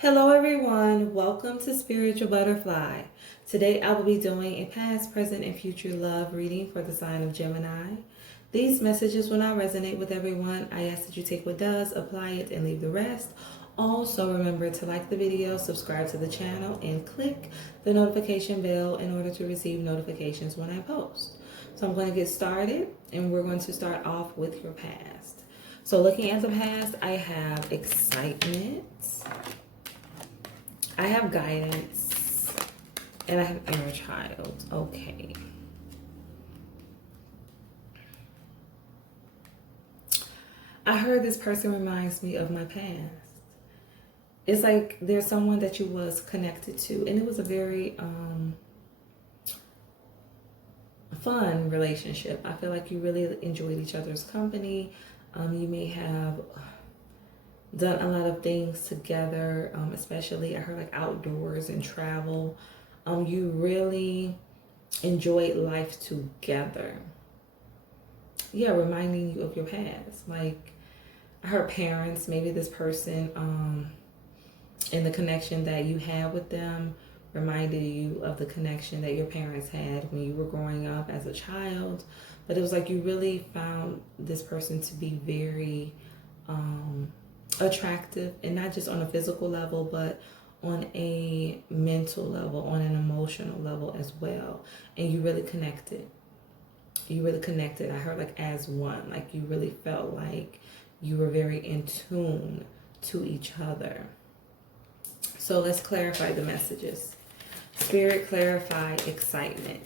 Hello everyone, welcome to Spiritual Butterfly. Today I will be doing a past, present, and future love reading for the sign of Gemini. These messages will not resonate with everyone. I ask that you take what does, apply it, and leave the rest. Also remember to like the video, subscribe to the channel, and click the notification bell in order to receive notifications when I post. So I'm going to get started, and we're going to start off with your past. So looking at the past, I have excitement, I have guidance, and I have inner child. Okay. I heard this person reminds me of my past. It's like there's someone that you was connected to, and it was a very fun relationship. I feel like you really enjoyed each other's company. You may have done a lot of things together, especially I heard like outdoors and travel. You really enjoyed life together. Yeah, reminding you of your past. Like I heard parents, maybe this person and the connection that you had with them reminded you of the connection that your parents had when you were growing up as a child. But it was like you really found this person to be very attractive, and not just on a physical level, but on a mental level, on an emotional level as well. And you really connected. You really connected. I heard like as one, like you really felt like you were very in tune to each other. So let's clarify the messages. Spirit, clarify excitement.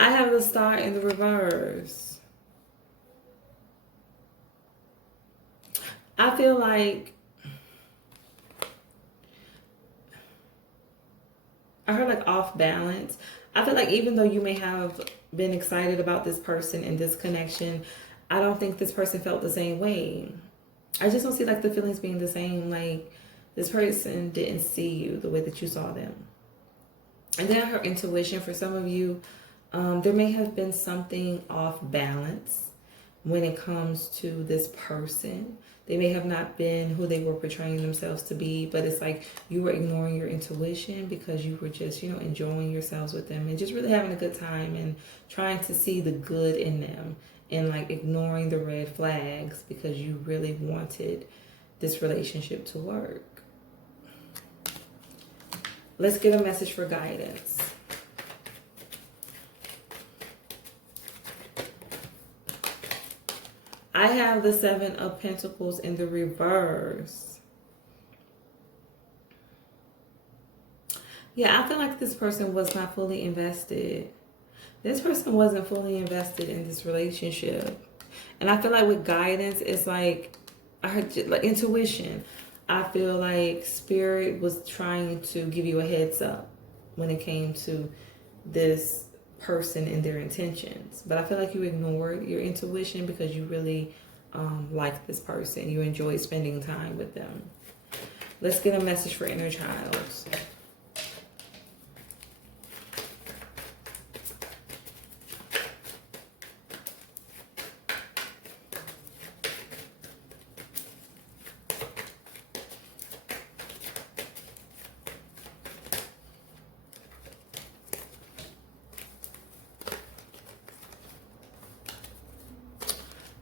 I have the star in the reverse. I feel like I heard like off balance. I feel like even though you may have been excited about this person and this connection, I don't think this person felt the same way. I just don't see like the feelings being the same. Like this person didn't see you the way that you saw them. And then I heard intuition. For some of you, there may have been something off balance when it comes to this person. They may have not been who they were portraying themselves to be, but it's like you were ignoring your intuition because you were just, enjoying yourselves with them and just really having a good time and trying to see the good in them and like ignoring the red flags because you really wanted this relationship to work. Let's get a message for guidance. I have the Seven of Pentacles in the reverse. Yeah, I feel like this person was not fully invested. This person wasn't fully invested in this relationship. And I feel like with guidance, it's like, I heard like intuition. I feel like spirit was trying to give you a heads up when it came to this person and their intentions. But I feel like you ignored your intuition because you really like this person. You enjoyed spending time with them. Let's get a message for inner child.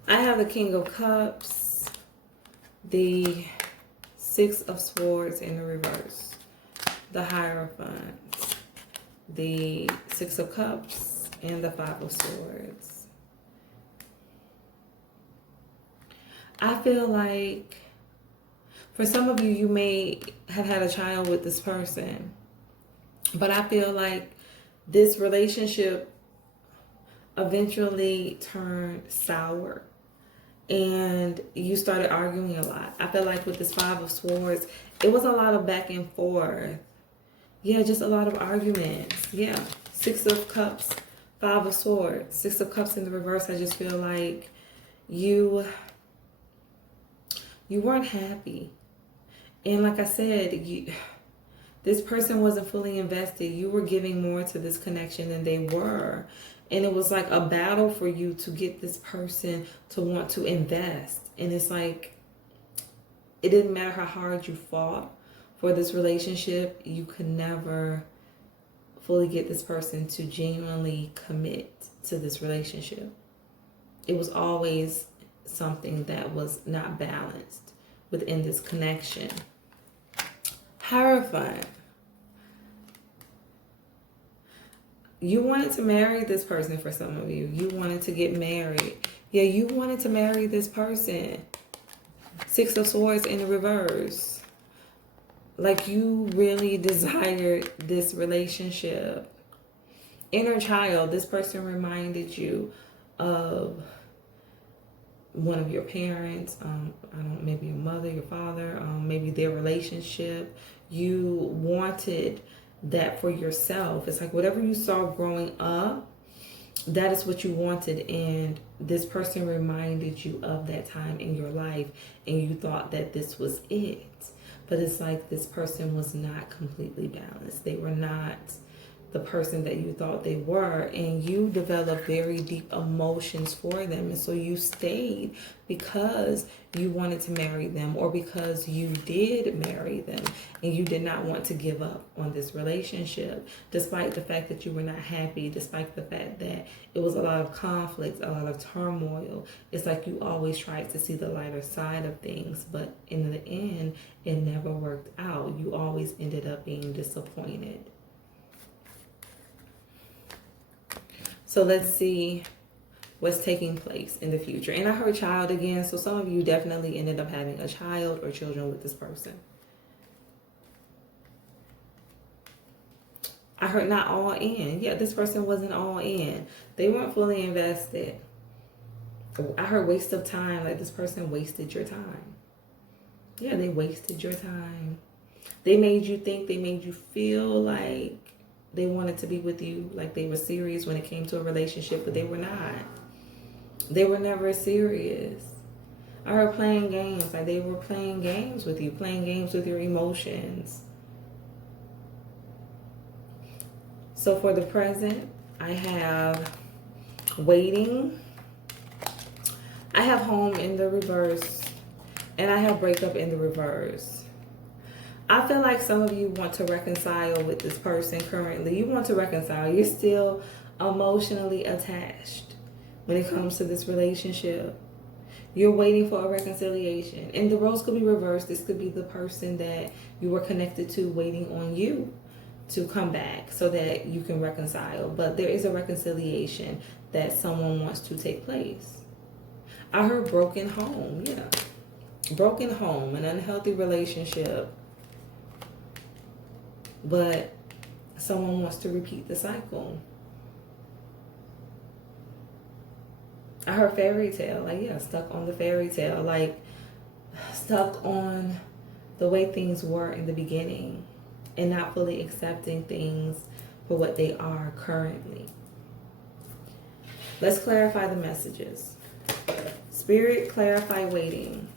I have the King of Cups, the Six of Swords in the reverse, the Hierophant, the Six of Cups, and the Five of Swords. I feel like for some of you, you may have had a child with this person, but I feel like this relationship eventually turned sour and you started arguing a lot. I feel like with this Five of Swords, It was a lot of back and forth. Yeah, just a lot of arguments. Yeah. Six of Cups, Five of Swords, Six of Cups in the reverse. I just feel like you weren't happy. And like I said, this person wasn't fully invested. You were giving more to this connection than they were. And it was like a battle for you to get this person to want to invest. And it's like, it didn't matter how hard you fought for this relationship, you could never fully get this person to genuinely commit to this relationship. It was always something that was not balanced within this connection. Hierophant. You wanted to marry this person for some of you. You wanted to get married. Yeah, you wanted to marry this person. Six of Swords in the reverse. Like you really desired this relationship. Inner child, this person reminded you of one of your parents, I don't know, maybe your mother, your father, maybe their relationship. You wanted that for yourself. It's like whatever you saw growing up, that is what you wanted, and this person reminded you of that time in your life, and you thought that this was it. But it's like this person was not completely balanced. They were not the person that you thought they were, and you developed very deep emotions for them. And so you stayed because you wanted to marry them, or because you did marry them and you did not want to give up on this relationship, despite the fact that you were not happy, despite the fact that it was a lot of conflict, a lot of turmoil. It's like you always tried to see the lighter side of things, but in the end it never worked out. You always ended up being disappointed. So let's see what's taking place in the future. And I heard child again. So some of you definitely ended up having a child or children with this person. I heard not all in. Yeah, this person wasn't all in. They weren't fully invested. I heard waste of time. Like this person wasted your time. Yeah, they wasted your time. They made you think, they made you feel like they wanted to be with you, like they were serious when it came to a relationship, but they were not. They were never serious. I heard playing games, like they were playing games with you, playing games with your emotions. So for the present, I have waiting, I have home in the reverse, and I have breakup in the reverse. I feel like some of you want to reconcile with this person currently. You want to reconcile. You're still emotionally attached when it comes to this relationship. You're waiting for a reconciliation. And the roles could be reversed. This could be the person that you were connected to waiting on you to come back so that you can reconcile. But there is a reconciliation that someone wants to take place. I heard broken home. Yeah. Broken home, an unhealthy relationship. But someone wants to repeat the cycle. I heard fairy tale. Like, yeah, stuck on the fairy tale. Like, stuck on the way things were in the beginning and not fully accepting things for what they are currently. Let's clarify the messages. Spirit, clarify waiting.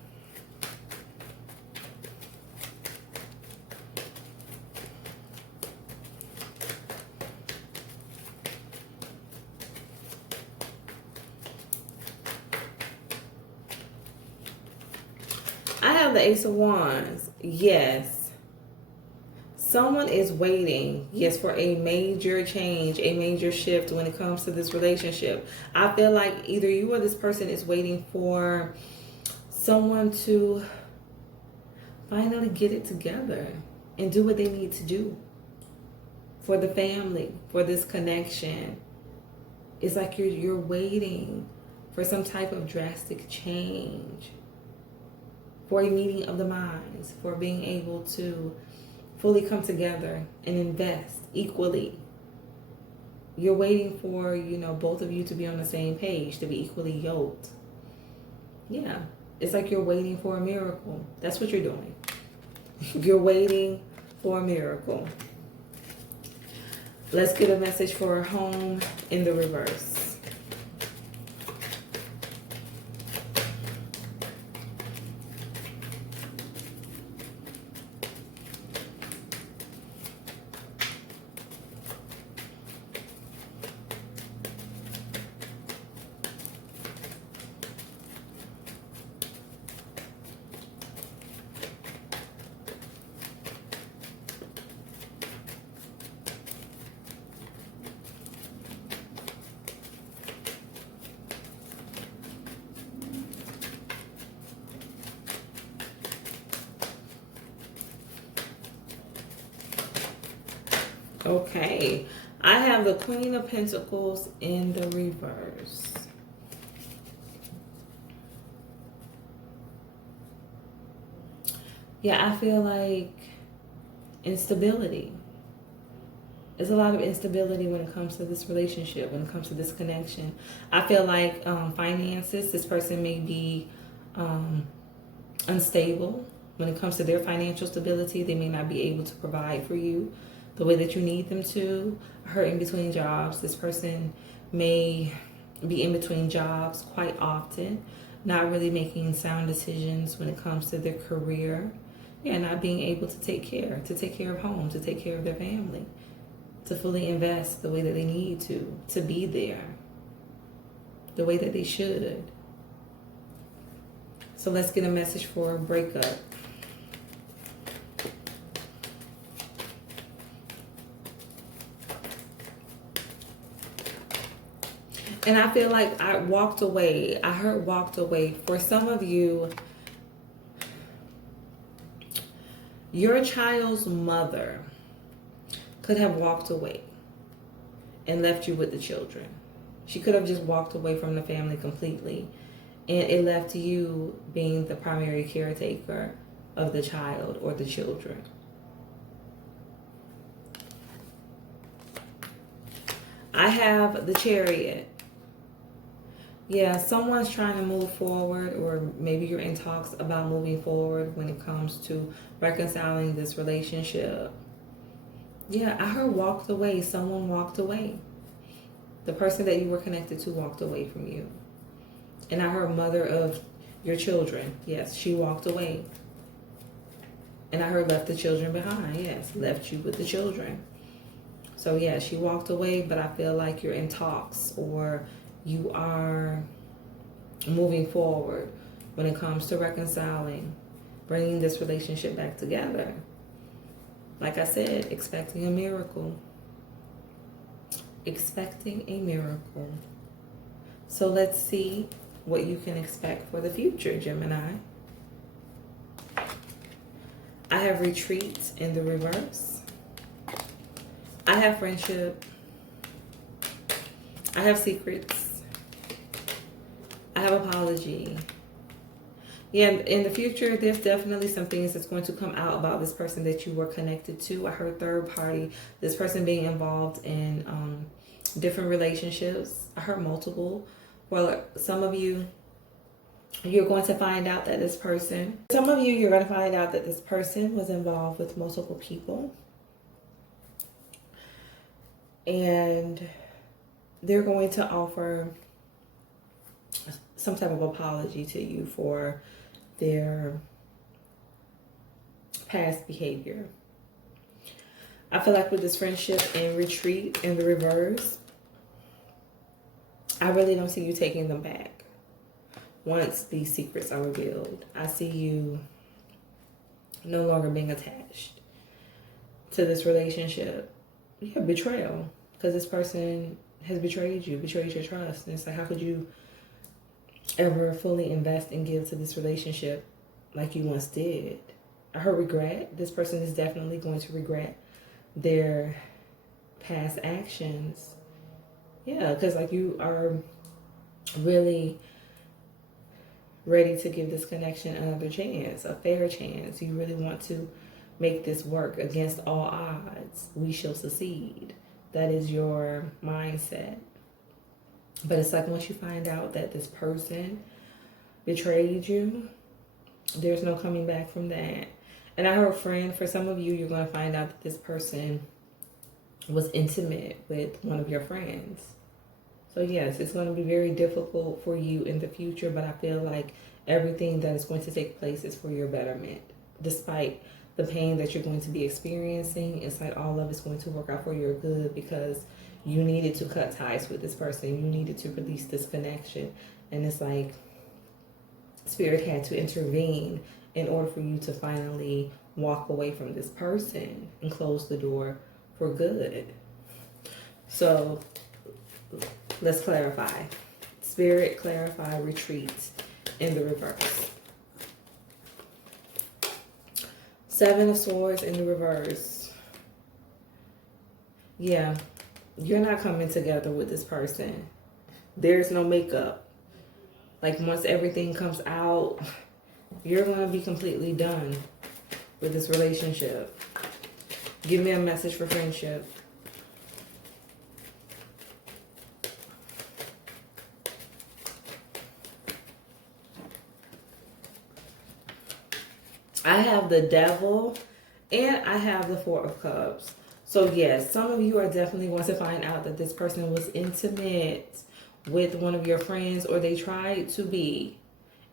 I have the Ace of Wands. Yes. Someone is waiting, yes, for a major change, a major shift when it comes to this relationship. I feel like either you or this person is waiting for someone to finally get it together and do what they need to do for the family, for this connection. It's like you're waiting for some type of drastic change, for a meeting of the minds, for being able to fully come together and invest equally. You're waiting for, both of you to be on the same page, to be equally yoked. Yeah, it's like you're waiting for a miracle. That's what you're doing. You're waiting for a miracle. Let's get a message for home in the reverse. Okay, I have the Queen of Pentacles in the reverse. Yeah, I feel like instability. There's a lot of instability when it comes to this relationship, when it comes to this connection. I feel like finances, this person may be unstable when it comes to their financial stability. They may not be able to provide for you the way that you need them to. Hurt in between jobs. This person may be in between jobs quite often, not really making sound decisions when it comes to their career. Yeah, not being able to take care of home, to take care of their family, to fully invest the way that they need to be there, the way that they should. So let's get a message for a breakup. And I feel like I walked away. I heard walked away. For some of you, your child's mother could have walked away and left you with the children. She could have just walked away from the family completely, and it left you being the primary caretaker of the child or the children. I have the Chariot. Yeah, someone's trying to move forward, or maybe you're in talks about moving forward when it comes to reconciling this relationship. Yeah, I heard walked away. Someone walked away. The person that you were connected to walked away from you. And I heard mother of your children. Yes, she walked away. And I heard left the children behind. Yes, left you with the children. So yeah, she walked away, but I feel like you're in talks, or you are moving forward when it comes to reconciling, bringing this relationship back together. Like I said, expecting a miracle. Expecting a miracle. So let's see what you can expect for the future, Gemini. I have retreat in the reverse. I have friendship. I have secrets. I have apology. Yeah, in the future, there's definitely some things that's going to come out about this person that you were connected to. I heard third party, this person being involved in different relationships. I heard multiple. Well, some of you, you're going to find out that this person, some of you, you're going to find out that this person was involved with multiple people. And they're going to offer some type of apology to you for their past behavior. I feel like with this friendship and retreat in the reverse, I really don't see you taking them back once these secrets are revealed. I see you no longer being attached to this relationship. Yeah, betrayal. Because this person has betrayed you, betrayed your trust. And it's like, how could you ever fully invest and give to this relationship like you once did? I heard regret. This person is definitely going to regret their past actions. Yeah, because like you are really ready to give this connection another chance, a fair chance. You really want to make this work against all odds. We shall succeed. That is your mindset. But it's like once you find out that this person betrayed you, there's no coming back from that. And I heard friend. For some of you, you're going to find out that this person was intimate with one of your friends. So yes, it's going to be very difficult for you in the future, but I feel like everything that is going to take place is for your betterment. Despite the pain that you're going to be experiencing, it's like all of it's going to work out for your good, because you needed to cut ties with this person. You needed to release this connection. And it's like Spirit had to intervene in order for you to finally walk away from this person and close the door for good. So let's clarify. Spirit, clarify, retreat in the reverse. 7 of Swords in the reverse. Yeah, you're not coming together with this person. There's no makeup. Like once everything comes out, you're going to be completely done with this relationship. Give me a message for friendship. I have the Devil and I have the Four of Cups. So yes, some of you are definitely going to find out that this person was intimate with one of your friends, or they tried to be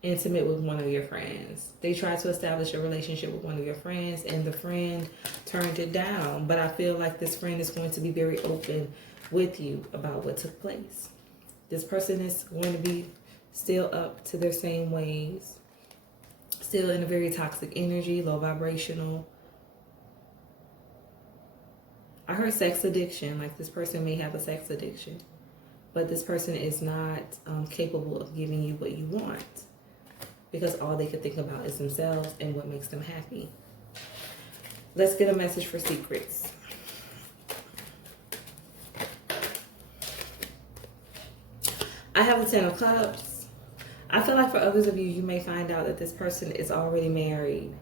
intimate with one of your friends. They tried to establish a relationship with one of your friends and the friend turned it down. But I feel like this friend is going to be very open with you about what took place. This person is going to be still up to their same ways. Still in a very toxic energy, low vibrational. I heard sex addiction, like this person may have a sex addiction, but this person is not capable of giving you what you want, because all they can think about is themselves and what makes them happy. Let's get a message for secrets. I have the 10 of Cups. I feel like for others of you, you may find out that this person is already married.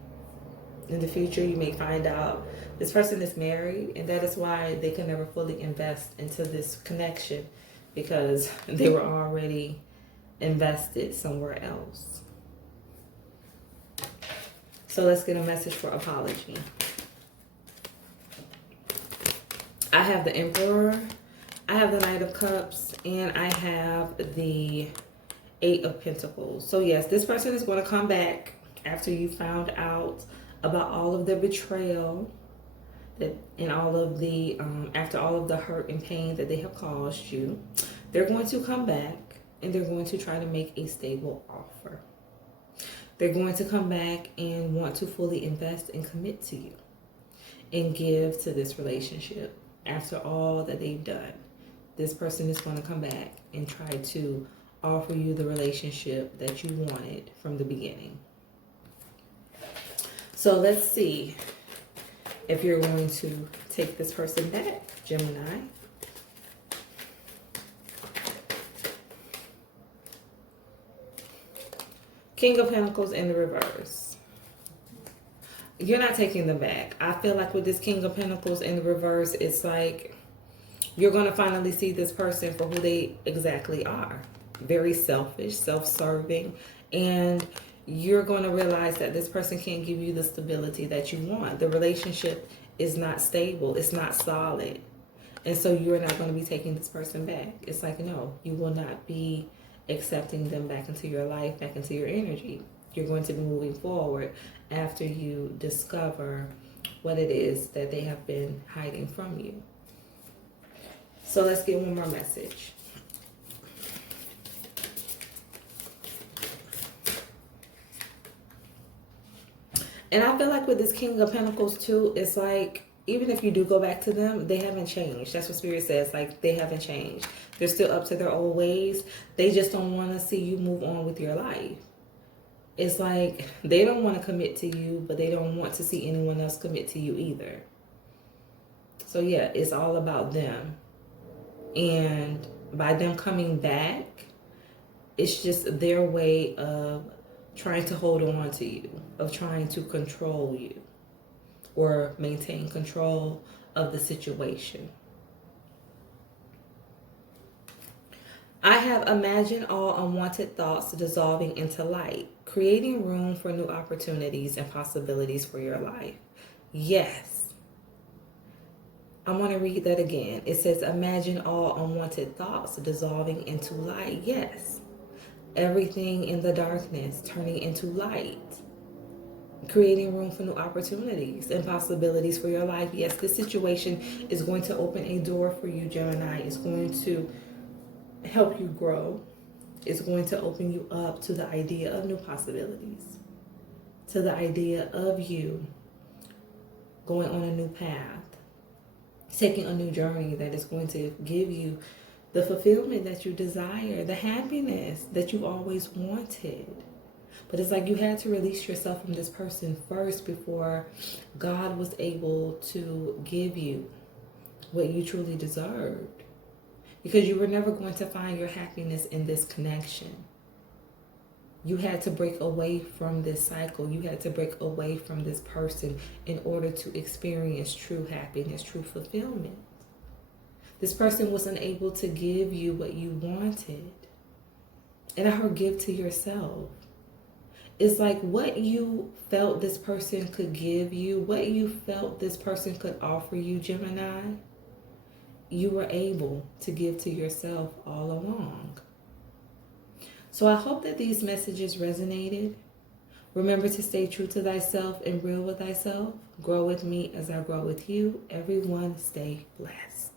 In the future, you may find out this person is married, and that is why they can never fully invest into this connection, because they were already invested somewhere else. So let's get a message for apology. I have the Emperor, I have the Knight of Cups, and I have the 8 of Pentacles. So yes, this person is going to come back after you found out about all of the betrayal that and all of the after all of the hurt and pain that they have caused you. They're going to come back and they're going to try to make a stable offer. They're going to come back and want to fully invest and commit to you and give to this relationship. After all that they've done, this person is going to come back and try to offer you the relationship that you wanted from the beginning. So let's see if you're going to take this person back, Gemini. King of Pentacles in the reverse. You're not taking them back. I feel like with this King of Pentacles in the reverse, it's like you're going to finally see this person for who they exactly are. Very selfish, self-serving, and you're going to realize that this person can't give you the stability that you want. The relationship is not stable. It's not solid. And so you're not going to be taking this person back. It's like, no, you will not be accepting them back into your life, back into your energy. You're going to be moving forward after you discover what it is that they have been hiding from you. So let's get one more message. And I feel like with this King of Pentacles too, it's like, even if you do go back to them, they haven't changed. That's what Spirit says. Like, they haven't changed. They're still up to their old ways. They just don't want to see you move on with your life. It's like they don't want to commit to you, but they don't want to see anyone else commit to you either. So yeah, it's all about them. And by them coming back, it's just their way of trying to hold on to you, of trying to control you or maintain control of the situation. I have imagined all unwanted thoughts dissolving into light, creating room for new opportunities and possibilities for your life. Yes. I want to read that again. It says, imagine all unwanted thoughts dissolving into light. Yes. Everything in the darkness turning into light. Creating room for new opportunities and possibilities for your life. Yes, this situation is going to open a door for you, Gemini. It's going to help you grow. It's going to open you up to the idea of new possibilities, to the idea of you going on a new path, taking a new journey that is going to give you the fulfillment that you desire, the happiness that you always wanted. But it's like you had to release yourself from this person first before God was able to give you what you truly deserved. Because you were never going to find your happiness in this connection. You had to break away from this cycle. You had to break away from this person in order to experience true happiness, true fulfillment. This person wasn't able to give you what you wanted. And I heard give to yourself. It's like what you felt this person could give you, what you felt this person could offer you, Gemini, you were able to give to yourself all along. So I hope that these messages resonated. Remember to stay true to thyself and real with thyself. Grow with me as I grow with you. Everyone stay blessed.